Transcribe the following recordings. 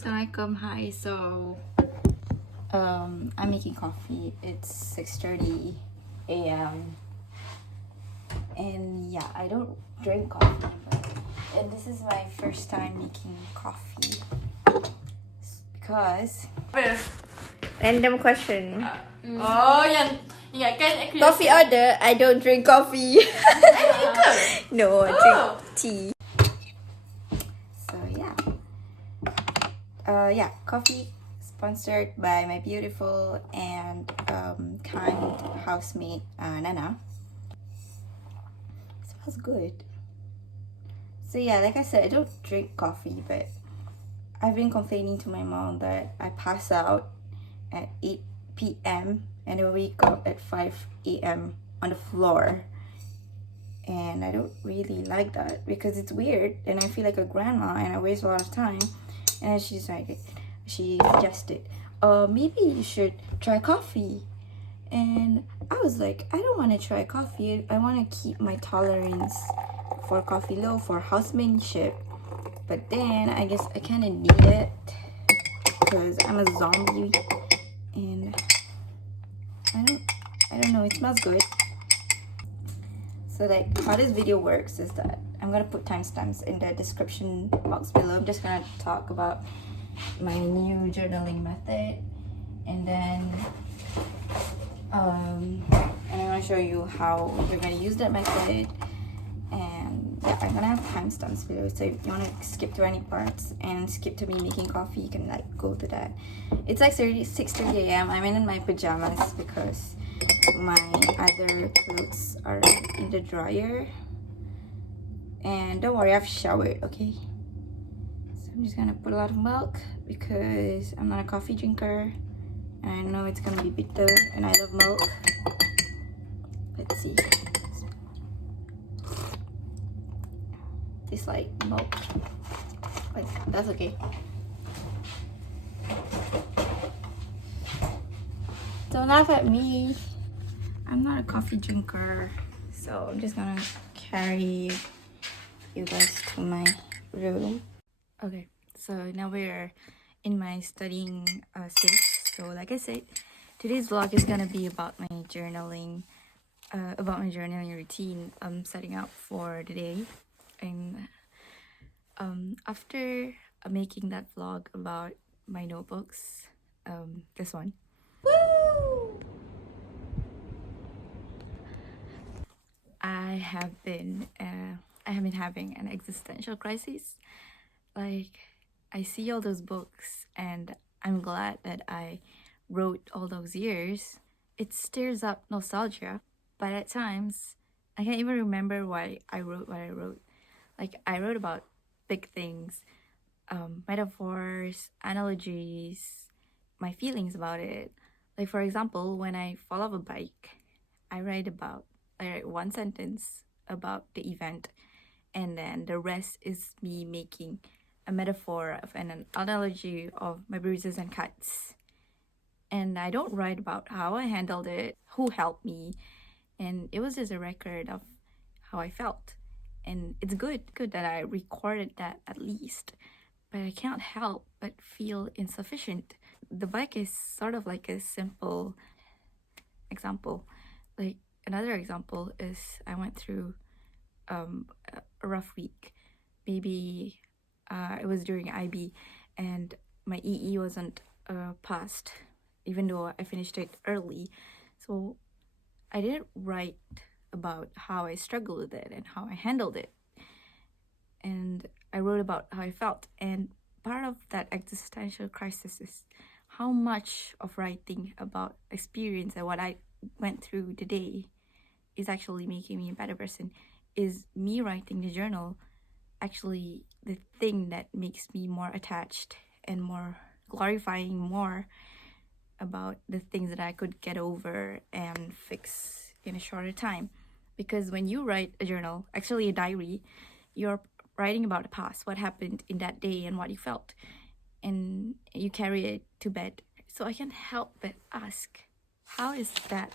Assalamualaikum. Hi. So, I'm making coffee. It's 6:30 a.m. And yeah, I don't drink coffee, and this is my first time making coffee because Random question. Oh, yang ingatkan Coffee order. I don't drink coffee. No, I drink tea. so yeah, coffee sponsored by my beautiful and kind housemate Nana. It smells good. So yeah, like I said, I don't drink coffee, but I've been complaining to my mom that I pass out at 8 p.m. and I wake up at 5 a.m. on the floor. And I don't really like that because it's weird and I feel like a grandma and I waste a lot of time. And she suggested, maybe you should try coffee. And I was like, I don't want to try coffee. I want to keep my tolerance for coffee low for housemanship. But then I guess I kind of need it because I'm a zombie and I don't know, it smells good. So like how this video works is that I'm gonna put timestamps in the description box below. I'm just gonna talk about my new journaling method, and then I'm gonna show you how you're gonna use that method. And yeah, I'm gonna have timestamps below, so if you want to skip to any parts and skip to me making coffee, you can like go to that. It's like 6:30 a.m. I'm in my pajamas because my other clothes are in the dryer. And don't worry, I've showered, okay? So I'm just gonna put a lot of milk because I'm not a coffee drinker and I know it's gonna be bitter and I love milk. Let's see. Tastes like milk. Like, that's okay. Don't laugh at me. I'm not a coffee drinker, so I'm just gonna carry you guys to my room. Okay, so now we're in my studying space. So like I said, today's vlog is gonna be about my journaling, routine I'm setting up for the day. And after making that vlog about my notebooks, this one. Woo! I have been having an existential crisis. Like, I see all those books and I'm glad that I wrote all those years. It stirs up nostalgia, but at times I can't even remember why I wrote what I wrote. Like, I wrote about big things, metaphors, analogies, my feelings about it. Like, for example, when I fall off a bike, I write one sentence about the event, and then the rest is me making a metaphor of an analogy of my bruises and cuts. And I don't write about how I handled it, who helped me, and it was just a record of how I felt. And it's good that I recorded that at least, but I can't help but feel insufficient. The bike is sort of like a simple example. Like, another example is I went through a rough week. Maybe it was during IB and my EE wasn't passed, even though I finished it early. So I didn't write about how I struggled with it and how I handled it. And I wrote about how I felt. And part of that existential crisis is how much of writing about experience and what I went through today is actually making me a better person. Is me writing the journal actually the thing that makes me more attached and more glorifying more about the things that I could get over and fix in a shorter time? Because when you write a journal, actually a diary, you're writing about the past, what happened in that day and what you felt, and you carry it to bed. So I can't help but ask, how is that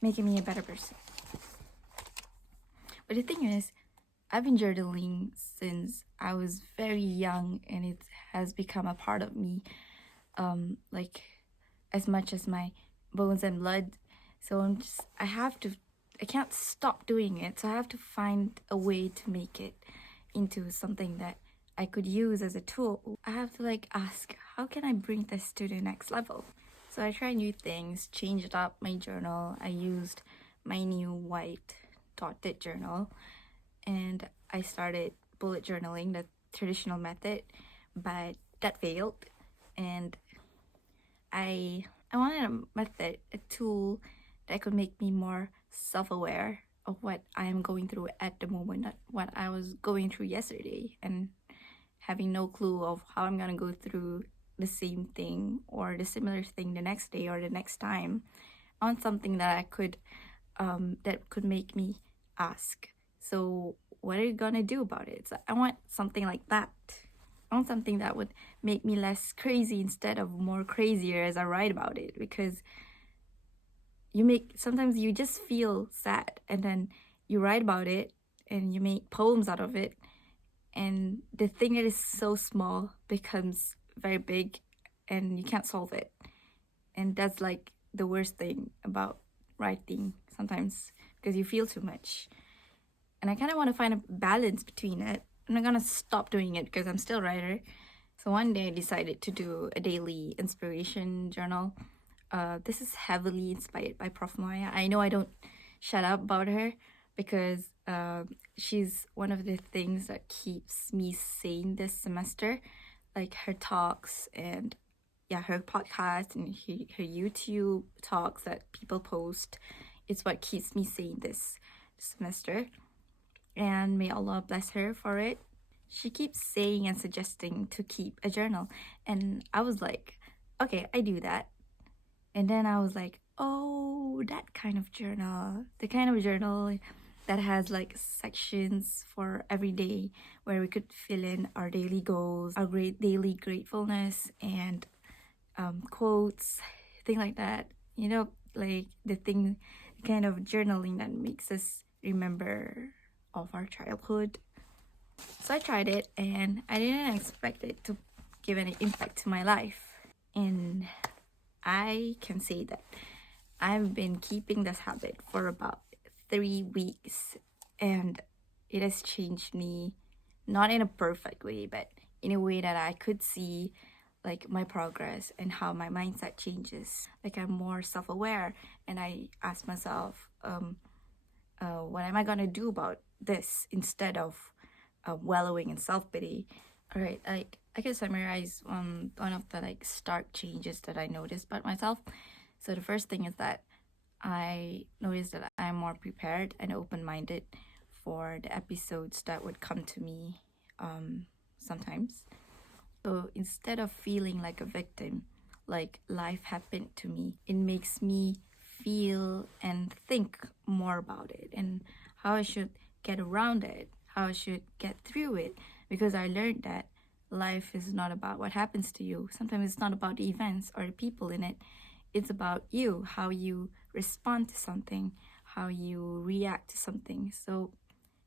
making me a better person? But the thing is, I've been journaling since I was very young, and it has become a part of me, like as much as my bones and blood. So I can't stop doing it. So I have to find a way to make it into something that I could use as a tool. I have to like ask, how can I bring this to the next level? So I try new things, changed up my journal. I used my new white dotted journal, and I started bullet journaling, the traditional method, but that failed. And I wanted a method, a tool that could make me more self-aware of what I am going through at the moment, not what I was going through yesterday, and having no clue of how I'm gonna go through the same thing or the similar thing the next day or the next time. I want something that could make me ask, so what are you gonna do about it? So I want something like that. I want something that would make me less crazy instead of more crazier as I write about it, because sometimes you just feel sad and then you write about it and you make poems out of it, and the thing that is so small becomes very big and you can't solve it. And that's like the worst thing about writing sometimes, because you feel too much. And I kind of want to find a balance between it. I'm not gonna stop doing it because I'm still a writer. So one day I decided to do a daily inspiration journal. This is heavily inspired by Prof. Maya. I know I don't shut up about her because she's one of the things that keeps me sane this semester. Like her talks and her podcast and her YouTube talks that people post. It's what keeps me sane this semester. And may Allah bless her for it. She keeps saying and suggesting to keep a journal. And I was like, okay, I do that. And then I was like, oh, that kind of journal. The kind of journal that has like sections for every day where we could fill in our daily goals, our daily gratefulness, and quotes, thing like that. You know, like the kind of journaling that makes us remember of our childhood. So I tried it and I didn't expect it to give any impact to my life. And I can say that I've been keeping this habit for about 3 weeks, and it has changed me, not in a perfect way, but in a way that I could see like my progress and how my mindset changes. Like I'm more self-aware, and I ask myself, what am I gonna do about this, instead of wallowing in self-pity. All right, like I can summarize one of the like stark changes that I noticed about myself. So the first thing is that I noticed that I'm more prepared and open-minded for the episodes that would come to me sometimes. So instead of feeling like a victim, like life happened to me, it makes me feel and think more about it and how I should get around it, how I should get through it, because I learned that life is not about what happens to you. Sometimes it's not about the events or the people in it. It's about you, how you respond to something, how you react to something. So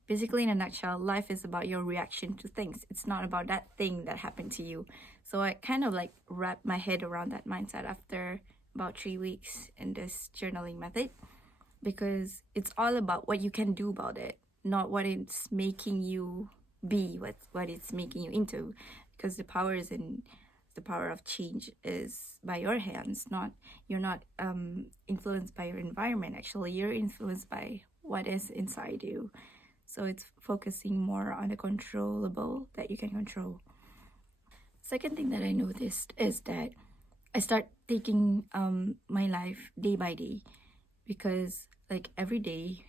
basically, in a nutshell, life is about your reaction to things. It's not about that thing that happened to you. So I kind of like wrapped my head around that mindset after about 3 weeks in this journaling method, because it's all about what you can do about it, not what it's making you be, what it's making you into, because the power of change is by your hands. Not You're not influenced by your environment. Actually, you're influenced by what is inside you. So it's focusing more on the controllable that you can control. Second thing that I noticed is that I start taking my life day by day, because like every day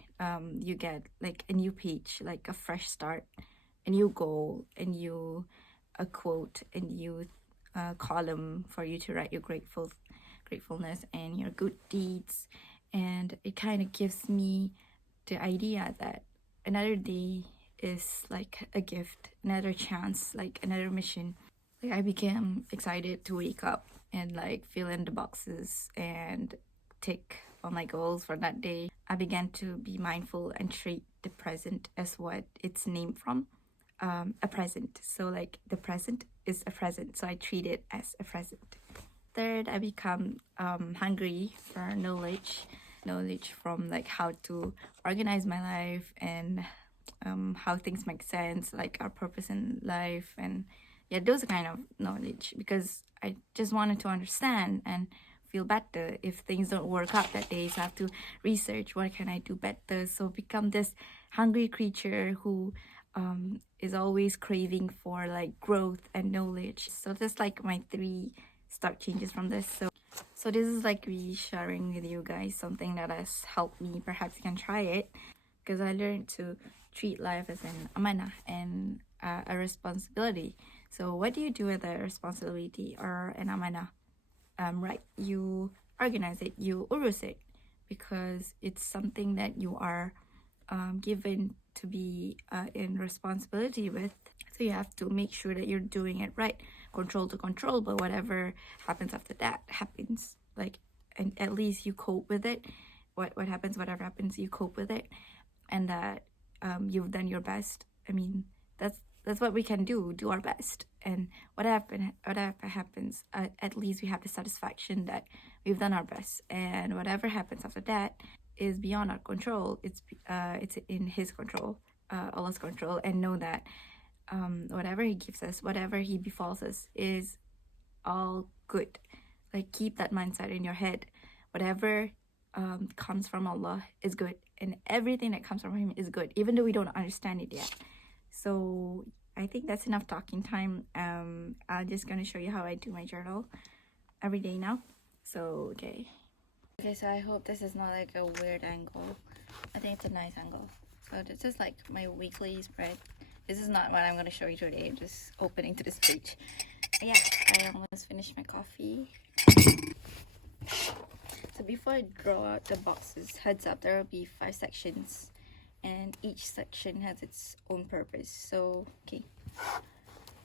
you get like a new page, like a fresh start, a new goal, a quote, a new column for you to write your gratefulness and your good deeds. And it kind of gives me the idea that another day is like a gift, another chance, like another mission. Like I became excited to wake up and like fill in the boxes and tick on my goals for that day. I began to be mindful and treat the present as what it's named from, a present. So like the present is a present, so I treat it as a present. Third, I become hungry for knowledge from like how to organize my life and how things make sense, like our purpose in life, and yeah, those kind of knowledge, because I just wanted to understand and feel better if things don't work out that day. So I have to research what can I do better. So become this hungry creature who is always craving for like growth and knowledge. So that's like my 3 start changes from this. So this is like me sharing with you guys something that has helped me. Perhaps you can try it, because I learned to treat life as an amanah and a responsibility. So what do you do with a responsibility or an amanah? Right, you organize it, you urus it, because it's something that you are given to be in responsibility with. So you have to make sure that you're doing it right, control to control, but whatever happens after that happens. Like, and at least you cope with it. What happens, whatever happens, you cope with it, and that you've done your best. I mean, that's what we can do our best, and whatever happens, at least we have the satisfaction that we've done our best, and whatever happens after that is beyond our control. It's in his control, Allah's control, and know that whatever he gives us, whatever he befalls us, is all good. Like, keep that mindset in your head. Whatever comes from Allah is good, and everything that comes from him is good, even though we don't understand it yet. So I think that's enough talking time. I'm just gonna show you how I do my journal every day now. So okay, so I hope this is not like a weird angle. I think it's a nice angle. So this is like my weekly spread. This is not what I'm gonna show you today. I'm just opening to this page. But yeah, I almost finished my coffee. So before I draw out the boxes, heads up, there will be 5 sections, and each section has its own purpose. So okay,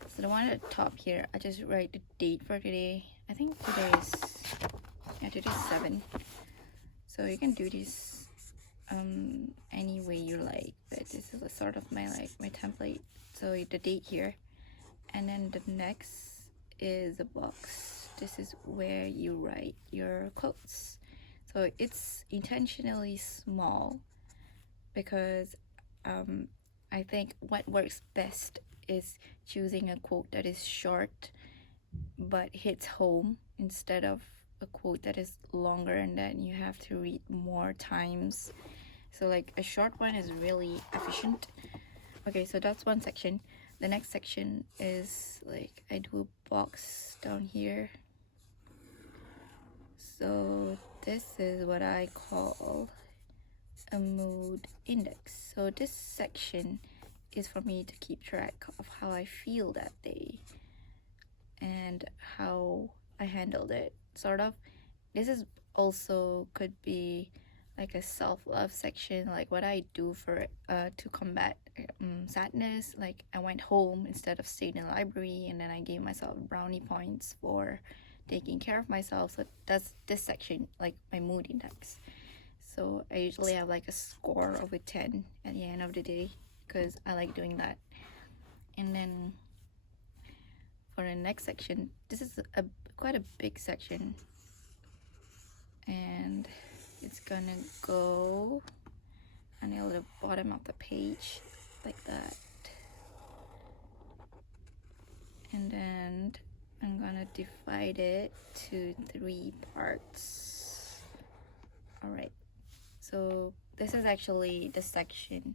so the one at the top here, I just write the date for today. I think today's 7. So you can do this any way you like, but this is a sort of my template. So the date here, and then the next is a box. This is where you write your quotes. So it's intentionally small because I think what works best is choosing a quote that is short but hits home, instead of a quote that is longer and then you have to read more times. So like a short one is really efficient. Okay, so that's one section. The next section is like, I do a box down here. So this is what I call a mood index. So this section is for me to keep track of how I feel that day and how I handled it, sort of. This is also could be like a self-love section, like what I do for to combat sadness. Like, I went home instead of staying in the library, and then I gave myself brownie points for taking care of myself. So that's this section, like my mood index. So I usually have like a score of a 10 at the end of the day, because I like doing that. And then for the next section, this is quite a big section, and it's gonna go until the bottom of the page like that, and then I'm gonna divide it to 3 parts. Alright, so this is actually the section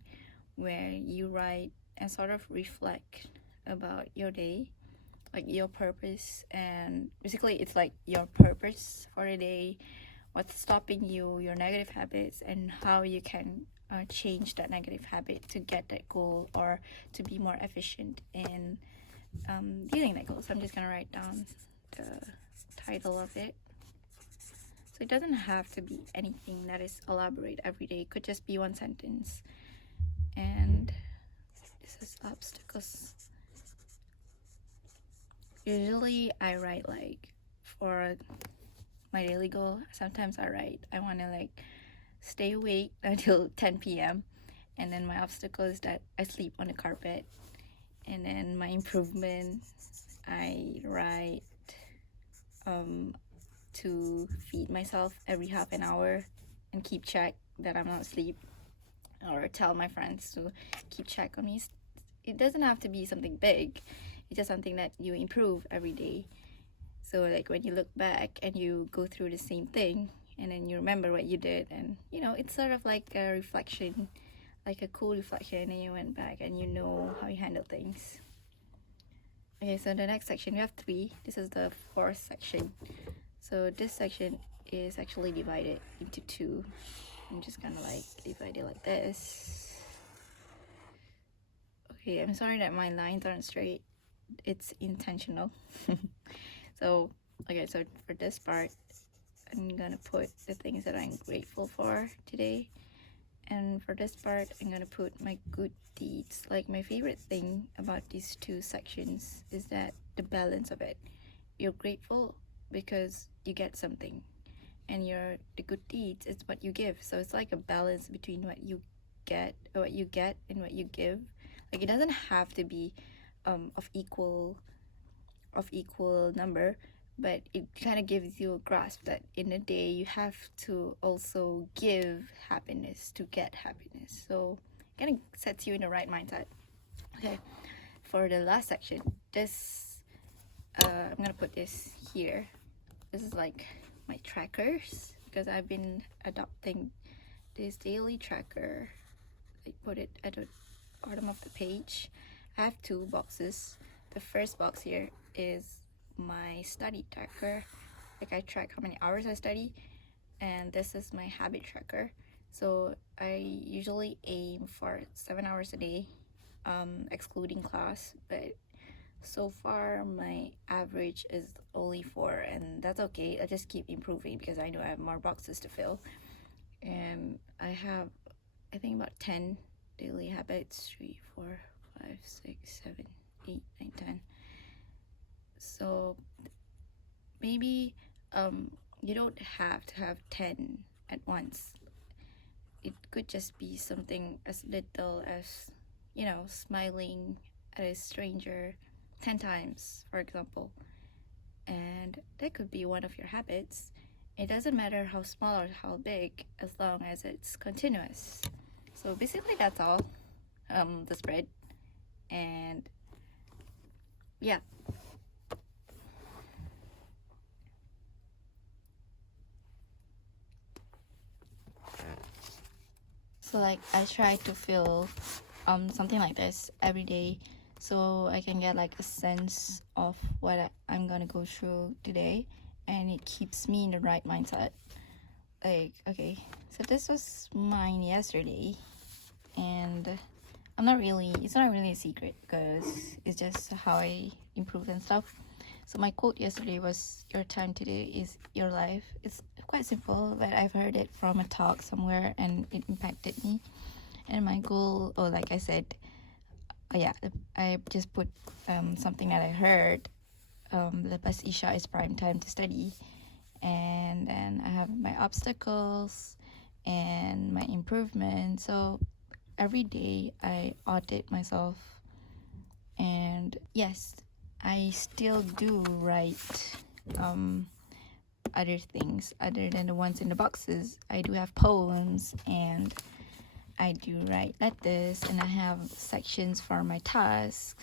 where you write and sort of reflect about your day, like your purpose, and basically it's like your purpose for the day, what's stopping you, your negative habits, and how you can change that negative habit to get that goal, or to be more efficient in dealing that goal. So I'm just gonna write down the title of it. So it doesn't have to be anything that is elaborate every day. It could just be 1 sentence. And this is obstacles. Usually I write like for my daily goal. Sometimes I write I want to like stay awake until 10 p.m. And then my obstacle is that I sleep on the carpet. And then my improvement, I write to feed myself every half an hour and keep track that I'm not asleep, or tell my friends to keep track on me. It doesn't have to be something big. It's just something that you improve every day. So like when you look back and you go through the same thing and then you remember what you did, and it's sort of like a reflection, like a cool reflection, and you went back and you know how you handle things. Okay, so the next section, we have 3. This is the 4th section. So this section is actually divided into 2. I'm just gonna like divide it like this. Okay, I'm sorry that my lines aren't straight. It's intentional. So for this part, I'm gonna put the things that I'm grateful for today. And for this part, I'm gonna put my good deeds. Like, my favorite thing about these 2 sections is that the balance of it. You're grateful because you get something, and the good deeds is what you give. So it's like a balance between what you get and what you give. Like, it doesn't have to be of equal number, but it kind of gives you a grasp that in a day you have to also give happiness to get happiness. So it kind of sets you in the right mindset. Okay, for the last section, this I'm gonna put this here. This is like my trackers, because I've been adopting this daily tracker. I put it at the bottom of the page. I have 2 boxes. The first box here is my study tracker. Like, I track how many hours I study, and this is my habit tracker. So I usually aim for 7 hours a day, excluding class, but so far my average is only 4, and that's okay. I just keep improving because I know I have more boxes to fill. And I have, I think, about 10 daily habits. 3, 4, 5, 6, 7, 8, 9, 10. So maybe you don't have to have 10 at once. It could just be something as little as, smiling at a stranger 10 times, for example. And that could be one of your habits. It doesn't matter how small or how big, as long as it's continuous. So basically that's all, the spread. And yeah. So like, I try to feel something like this every day, so I can get like a sense of what I'm gonna go through today, and it keeps me in the right mindset. Like, okay, so this was mine yesterday, and it's not really a secret, because it's just how I improve and stuff. So my quote yesterday was, "Your time today is your life." It's quite simple, but I've heard it from a talk somewhere and it impacted me. And my goal, like I said, I just put something that I heard. Lepas Isha is prime time to study. And then I have my obstacles and my improvement. So every day I audit myself. And yes, I still do write other things other than the ones in the boxes. I do have poems, and I do write letters, and I have sections for my tasks.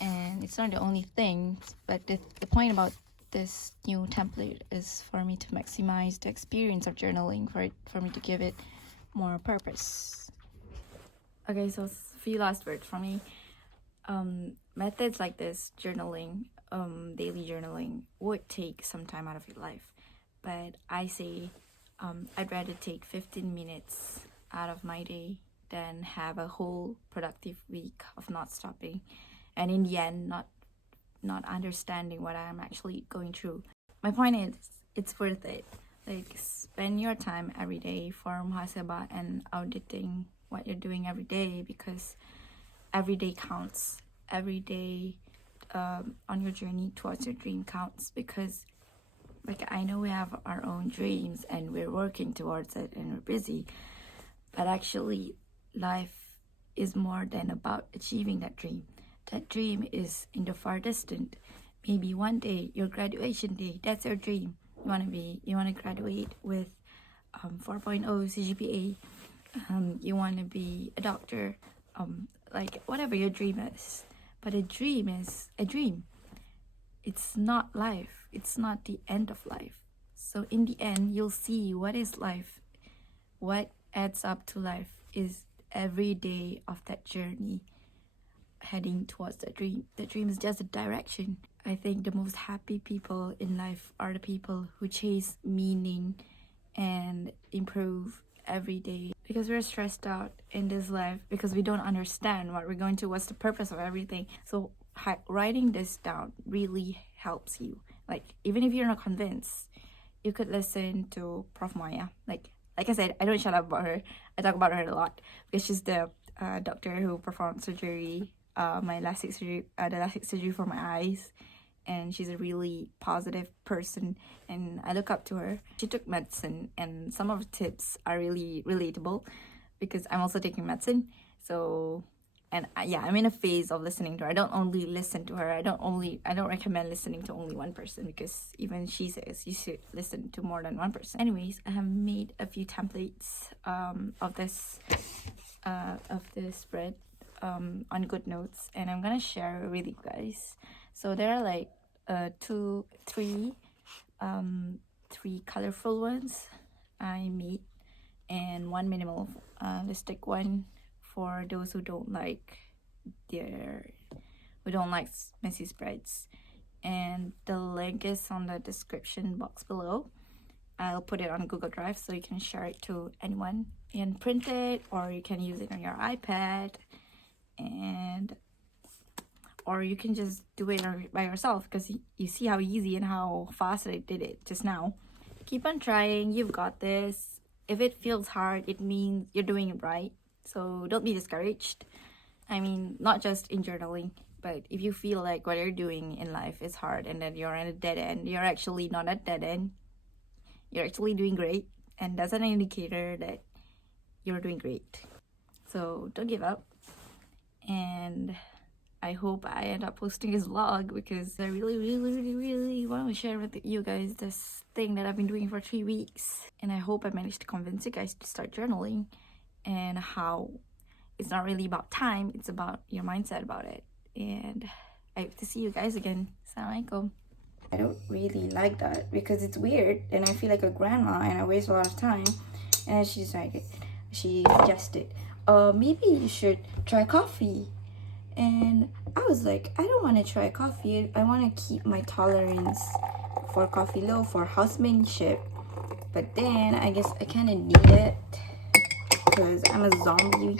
And it's not the only thing, but the point about this new template is for me to maximize the experience of journaling, for me to give it more purpose. Okay, so a few last words from me. Methods like this, journaling, daily journaling, would take some time out of your life, but I say I'd rather take 15 minutes out of my day than have a whole productive week of not stopping, and in the end not understanding what I'm actually going through. My point is, it's worth it. Like, spend your time every day for muhasabah and auditing what you're doing every day, because every day counts. Every day on your journey towards your dream counts, because like, I know we have our own dreams and we're working towards it and we're busy, but actually life is more than about achieving that dream. That dream is in the far distant. Maybe one day, your graduation day, that's your dream. You want to graduate with 4.0 CGPA. You want to be a doctor. Like whatever your dream is. But a dream is a dream. It's not life. It's not the end of life. So in the end, you'll see what is life. What adds up to life is every day of that journey heading towards that dream. The dream is just a direction. I think the most happy people in life are the people who chase meaning and improve every day, because we're stressed out in this life because we don't understand what we're going to, what's the purpose of everything. So writing this down really helps you. Like, even if you're not convinced, you could listen to Prof Maya. Like I said, I don't shut up about her. I talk about her a lot because she's the doctor who performed surgery, my LASIK surgery, the LASIK surgery for my eyes. And she's a really positive person, and I look up to her. She took medicine, and some of her tips are really relatable because I'm also taking medicine. So, and I'm in a phase of listening to her. I don't only listen to her. I don't recommend listening to only one person, because even she says you should listen to more than one person. Anyways, I have made a few templates of this spread on GoodNotes, and I'm gonna share with you guys. So there are like three colorful ones I made, and one minimalistic one for those who don't like messy spreads. And the link is on the description box below. I'll put it on Google Drive so you can share it to anyone and print it, or you can use it on your iPad, or you can just do it by yourself, because you see how easy and how fast I did it just now. Keep on trying. You've got this. If it feels hard, it means you're doing it right. So don't be discouraged. I mean, not just in journaling, but if you feel like what you're doing in life is hard and that you're at a dead end, you're actually not at dead end. You're actually doing great, and that's an indicator that you're doing great. So don't give up. And I hope I end up posting this vlog, because I really want to share with you guys this thing that I've been doing for 3 weeks. And I hope I managed to convince you guys to start journaling, and how it's not really about time, it's about your mindset about it. And I hope to see you guys again. Assalamualaikum. I don't really like that because it's weird, and I feel like a grandma and I waste a lot of time. And she suggested, maybe you should try coffee. And I was like, I don't want to try coffee. I want to keep my tolerance for coffee low for housemanship. But then I guess I kind of need it because I'm a zombie